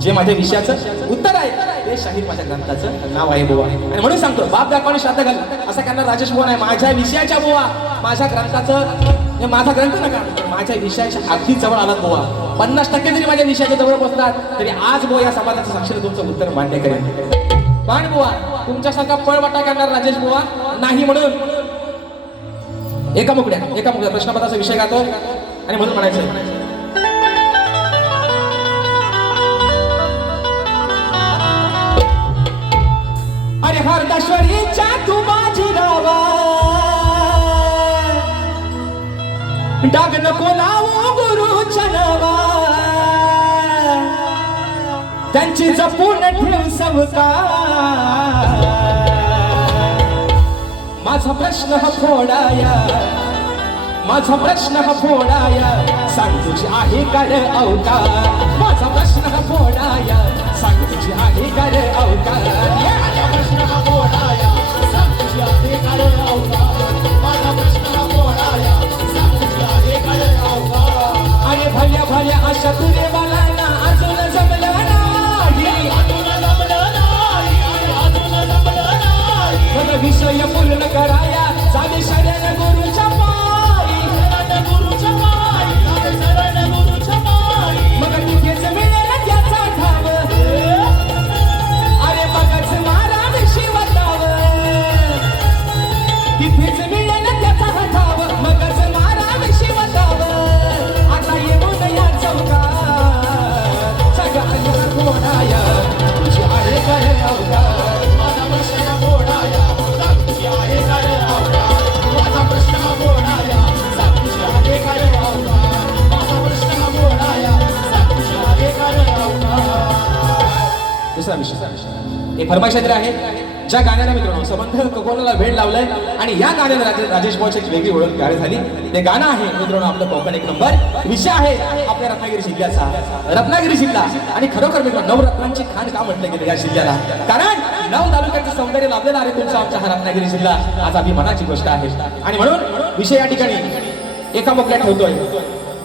जे माझ्या विषयाचं उत्तर आहे ते शाहीर माझ्या ग्रंथाचं नाव आहे बुवा. आणि म्हणून सांगतो बाप दाखवाने श्राद्ध घाल असं करणार राजेश बुवा नाही. माझ्या विषयाच्या बुवा, माझ्या ग्रंथाचं, माझा ग्रंथ नका, माझ्या विषयाच्या अगदी जवळ आलात बुवा. 50% जरी माझ्या विषयाच्या जवळ बसलात तरी आज बुवा या समाजाचं साक्षर तुमचं उत्तर मान्य करेल. पण बुवा तुमच्यासारखा पळवाटा करणार राजेश बुवा नाही. म्हणून एका मुकड्या प्रश्नपत्राचा विषय गातो आणि म्हणून म्हणायचं अरे हरदाश्वरीच्या तू माझी रावा, डाग नको लावू गुरुच्या नावा, त्यांची जपून ठेव सवका. माझा प्रश्न हा फोडाया, माझा प्रश्न हा फोडाया सांग तुझी आहे का रे अवतार माझा प्रश्न हा फोडाया सांग तुझी आहे का रे अवतार माझा प्रश्न हा फोडाया सांग तुझी आहे का रे अवतार माझा प्रश्न हा फोडाया सांग तुझी आहे का रे अवतार अरे भल्या भल्या अशा तुरे मला ना अजून जमलं नाही अजून जमलं नाही अजून जमलं नाही मग विषय पूर्ण कराया जावे शरण गुरुच्या पायी शरण गुरुच्या पायी शरण गुरुच्या पायी मग तिथेच मिळेल त्याचा ठाव अरे मगच मारा शिवताव तिथेच मिळेल त्याचा ठाव मगच मारा शिवताव आता येऊन या चौकात सगळ्यांना कोणाया तुझी आहे कर अवतार माझा प्रश्न हा फोडाया सांग तुझी आहे का रे अवतार माझा प्रश्न हा फोडाया सांग तुझी आहे का रे अवतार माझा प्रश्न हा फोडाया सांग तुझी आहे का रे अवतार दुसरा विषय हे फरमाईशात्री आहे ज्या गाण्याला मित्रांनो संबंध कोकोनाला भेट लावलाय आणि या गाण्याला राजेश भाऊची एक वेगळी ओळख तयार झाली ते गाणं आहे मित्रांनो आपलं कोकण एक नंबर विषय आहे आपल्या रत्नागिरी जिल्ह्याचा रत्नागिरी जिल्हा आणि खरोखर मित्रांनो नवरत्नांची खाण का म्हटलं गेलं या जिल्ह्याला कारण 9 तालुक्याचं सौंदर्य लाभलेलं आहे तुमचा आमचा हा रत्नागिरी जिल्हा आज अभिमानाची गोष्ट आहे आणि म्हणून विषय या ठिकाणी एका मोकळ्यात ठेवतोय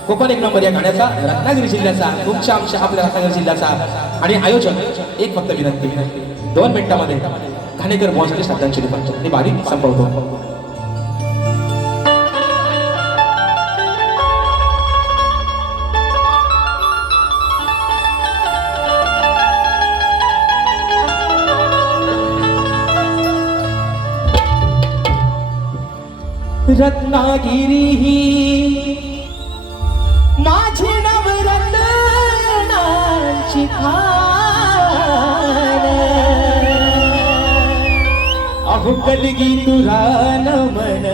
कोकण एक नंबर या गाण्याचा रत्नागिरी जिल्ह्याचा तुमच्या आमच्या आपल्या रत्नागिरी जिल्ह्याचा आणि आयोजक एक फक्त विनंती 2 मिनिटांमध्ये घाणेकर भाऊसाठी श्रद्धांजली वाहतो आणि बारीक संपवतो रत्नागिरी ही माझी नवरत्नांची खाण अहो कलगी तुरा नमन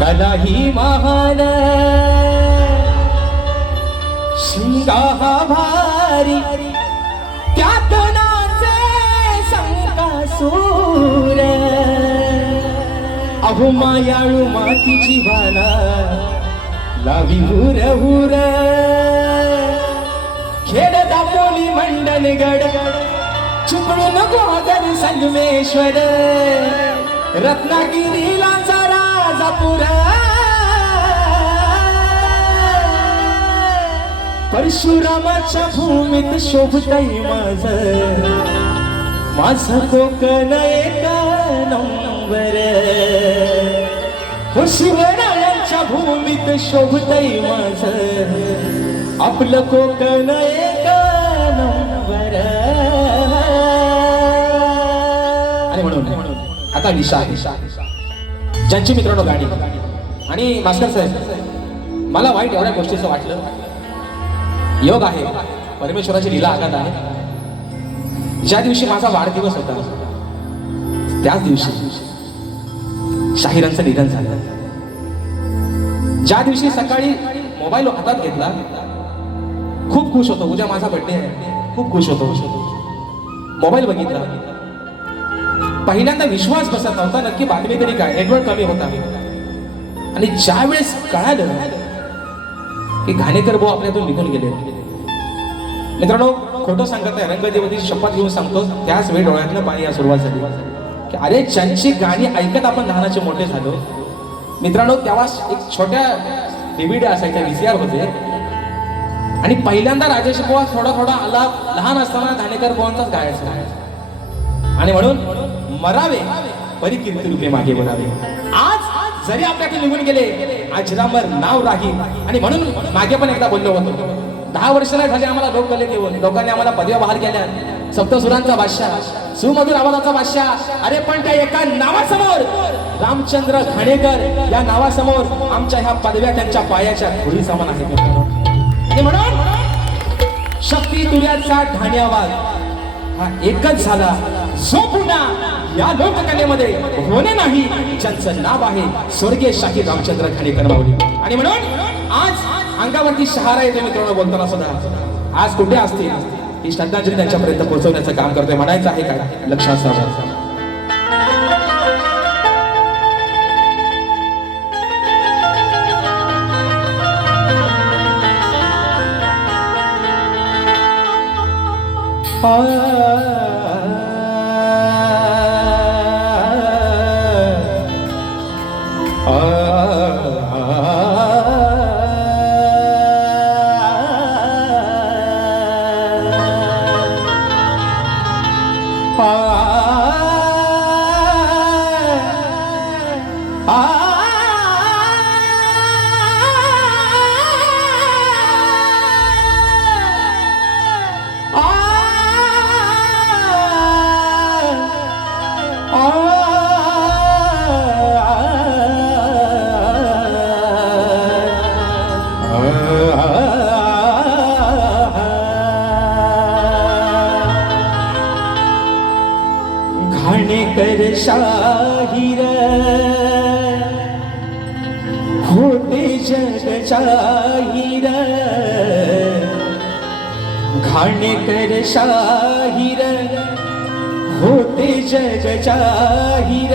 कलाही महान शिंगा हा भारी त्यात नाचे संकासूर अहो मायाळू मातीची भाला लावी हुर हुर खेड दापोली मंडन गड चुकळून गोगर संगमेश्वर रत्नागिरीला राजापूर परशुरामाच्या भूमीत शोभतय माझं कोकण एक नंबर हो शिवरायांच्या भूमीत शोभतय आपलं कोकण एक नंबर आणि म्हणून आता दिशा आहे ज्यांची मित्रांनो गाणी आणि मास्टर साहेब मला वाईट एवढ्या गोष्टीचं वाटलं योग आहे परमेश्वराची लीला आघात आहे ज्या दिवशी माझा वाढदिवस होता त्याच दिवशी शाहिरांचं निधन झालं ज्या दिवशी सकाळी मोबाईल हातात घेतला खूप खुश होतो उद्या माझा बर्थडे आहे खूप खुश होतो मोबाईल बघितला पहिल्यांदा विश्वास बसत नव्हता नक्की बातमी तरी काय नेटवर्क कमी होता आणि ज्या वेळेस कळालं की घाणेकर भाऊ आपल्यातून निघून गेले मित्रांनो खोटं सांगत आहे रंगदेवतेची शपथ घेऊन सांगतो त्याच वेळी डोळ्यातनं पाणी या सुरुवात झाली की अरे ज्यांची गाणी ऐकत आपण लहानाचे मोठे झालो मित्रांनो तेव्हा एक छोट्या DVD असायच्या VCR होते आणि पहिल्यांदा राजेश बुवा थोडा आला लहान असताना घाणेकर बुवांचाच गायचा आणि म्हणून मरावे परी कीर्ती रूपे मागे बोलावे आज जरी आपल्याकडे निघून गेले अजरामर नाव राहील आणि म्हणून मागे पण एकदा बोललो होतो 10 वर्ष नाही झाले आम्हाला लोक गले घेऊन लोकांनी आम्हाला पदव्या बहाल केल्या सप्तसुरांचा बादशाह सुमधुर आवाजाचा बादशाह अरे पण त्या एका नावासमोर रामचंद्र घाणेकर या नावासमोर आमच्या ह्या पदव्या त्यांच्या पायाच्या धुळी समान आहेत आणि म्हणून शक्ती तुऱ्याचा ढाण्यावाद हा एकच झाला जो पुन्हा या लोककलेमध्ये होणे नाही ज्यांचं नाव आहे स्वर्गीय शाहीर रामचंद्र घाणेकर माऊली आणि म्हणून आज अंगावरती शहारा येते मित्रांनो बोलताना सुद्धा आज कुठे असतील ही श्रद्धांजली त्यांच्यापर्यंत पोहोचवण्याचं काम करतोय म्हणायचं आहे काय लक्षात सावधान घाणेकर शाहीर होते जग जाहीर घाणेकर शाहीर होते जग जाहीर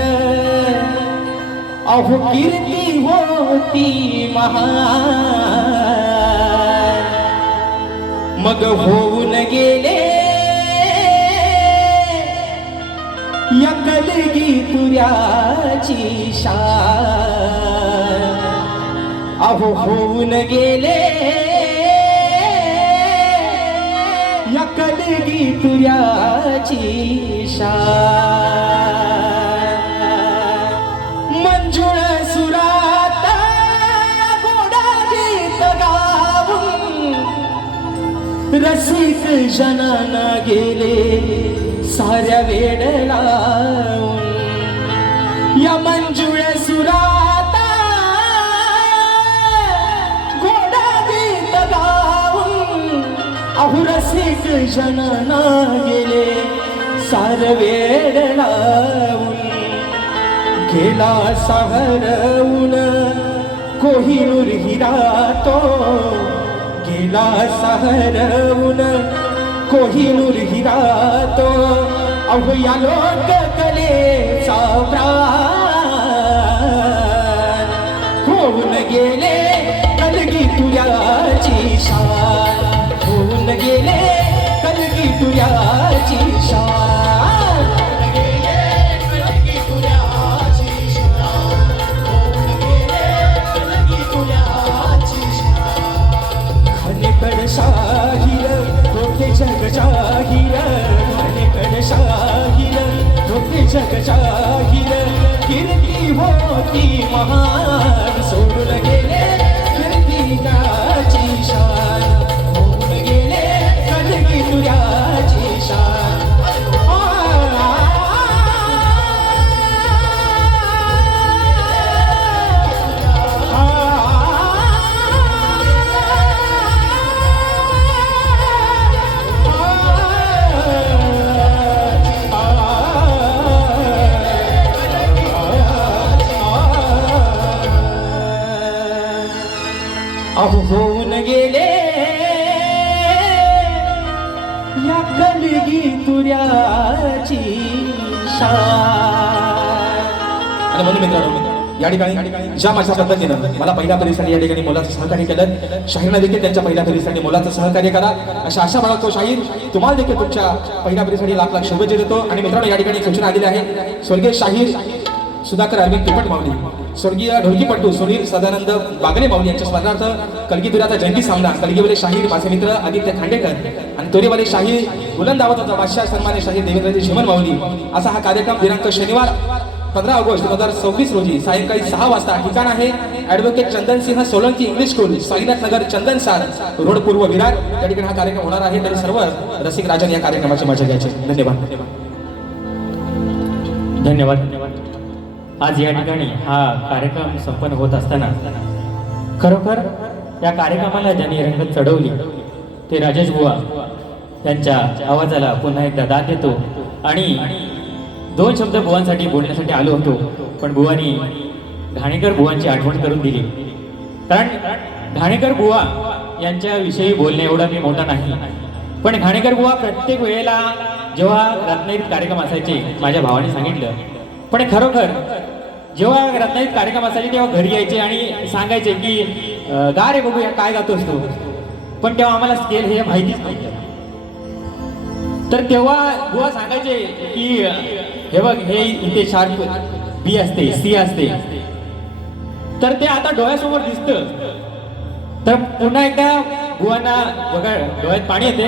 अहो कीर्ती होती महान मग होऊन गेले या कलगी तुऱ्याची शान अहो होऊन गेले या कलगी तुऱ्याची शान मंजुळ सुरात गोडा गीत गाऊन रसिक जनाना गेले साऱ्या वेड लावून या मंजुळ सुराता गोडा गीत गाऊन अहो रसिक जनाना गेले सार वेड लावून गेला सहरवून कोहिनूर हिरा तो गेला सहरवून कोहिनूर हिरा तो अहो या लोक कलेचा प्राण होऊन गेले कलगी तुझ्याची शान होऊन गेले कलगी तुझ्याची शान घाणेकर शाहीर होते जग जाहीर घाणेकर शाहीर होते जग जाहीर कीर्ती होती महान सोडून गेले कीर्तीची शान होऊन गेले कलगी तुझ्याची शान अहो होऊन गेले या कलगी तुऱ्याची शान आणि म्हणून मित्रांनो या ठिकाणी ज्या माझ्या पद्धतीनं मला पहिल्या फेरीसाठी या ठिकाणी मोलाचं सहकार्य केलं शाहीरनं देखील त्यांच्या पहिल्या फेरीसाठी मोलाचं सहकार्य करा अशा आशा बाळगतो शाहीर तुम्हाला देखील तुमच्या पहिल्या फेरीसाठी लाख लाख शुभेच्छा देतो आणि मित्रांनो या ठिकाणी सूचना आलेली आहे स्वर्गीय शाहीर सुधाकर अरविंद तिपट माऊली स्वर्गीय ढोलकीपट्टू सुनील सदानंद बागले माऊली यांच्या स्मरणार्थ कलगीतुऱ्याचा जयंती सामना कलगीवाले शाहीर माझे मित्र आदित्य खांडेकर आणि तोरेवाले शाहीर बुलंद आवाजाचा बादशाह सन्मान्य शाहीर देवेंद्रजी झिमन माऊली असा हा कार्यक्रम दिनांक शनिवार 15 ऑगस्ट 2026 रोजी सायंकाळी 6 वाजता ठिकाण आहे advocate Chandansingh Solanki English school Sainath Nagar Chandansar road पूर्व विरार या ठिकाणी हा कार्यक्रम होणार आहे तरी सर्व रसिक राजन या कार्यक्रमाची मजा घ्यायची धन्यवाद धन्यवाद आज या ठिकाणी हा कार्यक्रम संपन्न होत असताना खरोखर या कार्यक्रमाला ज्यांनी रंगत चढवली ते राजेश बुवा त्यांच्या आवाजाला पुन्हा एकदा दाद देतो आणि 2 शब्द बुवांसाठी बोलण्यासाठी आलो होतो पण बुवांनी घाणेकर बुवांची आठवण करून दिली कारण घाणेकर बुवा यांच्या विषयी बोलणे एवढा मी मोठा नाही पण घाणेकर बुवा प्रत्येक वेळेला जेव्हा रत्नागिरीत कार्यक्रम असायचे माझ्या भावाने सांगितलं पण खरोखर जेव्हा रत्नागिरीत कार्यक्रम असायचे तेव्हा घरी यायचे आणि सांगायचे की गा रे बघूया काय गातोस तू पण तेव्हा आम्हाला स्केल हे माहितीच नव्हतं तर तेव्हा बुवा सांगायचे की हे बघ हे इथे शार्प बी असते सी असते. तर ते आता डोळ्यासमोर दिसतं. तर पुन्हा एकदा बुवांना बघा डोळ्यात पाणी येते.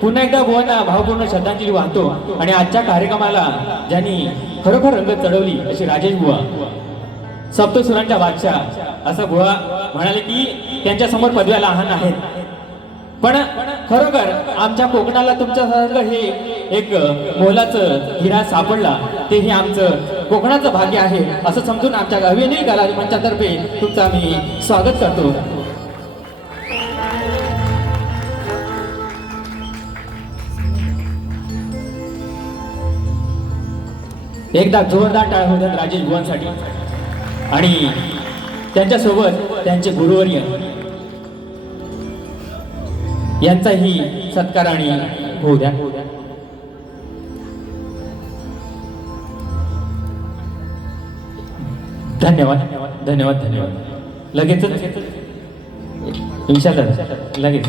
पुन्हा एकदा बुवांना भावपूर्ण श्रद्धांजली वाहतो. आणि आजच्या कार्यक्रमाला ज्यांनी खरोखर रंगत चढवली अशी राजेश बुवा, सप्तसुरांच्या बादशाह असं बुवा म्हणाले की त्यांच्या समोर पदव्या लहान आहेत, पण खरोखर आमच्या कोकणाला तुमच्यासारखं हे एक मोलाचं हिरा सापडला ते हे आमचं कोकणाचं भाग्य आहे असं समजून आमच्या अभिनय कला मंचातर्फे तुमचं आम्ही स्वागत करतो. एकदा जोरदार टाळ्या होतात राजेश बुवांसाठी आणि त्यांच्यासोबत त्यांचे गुरुवर्य यांचाही सत्कार आणि होऊ द्या. धन्यवाद धन्यवाद धन्यवाद. लगेच विशाल दादा लगेच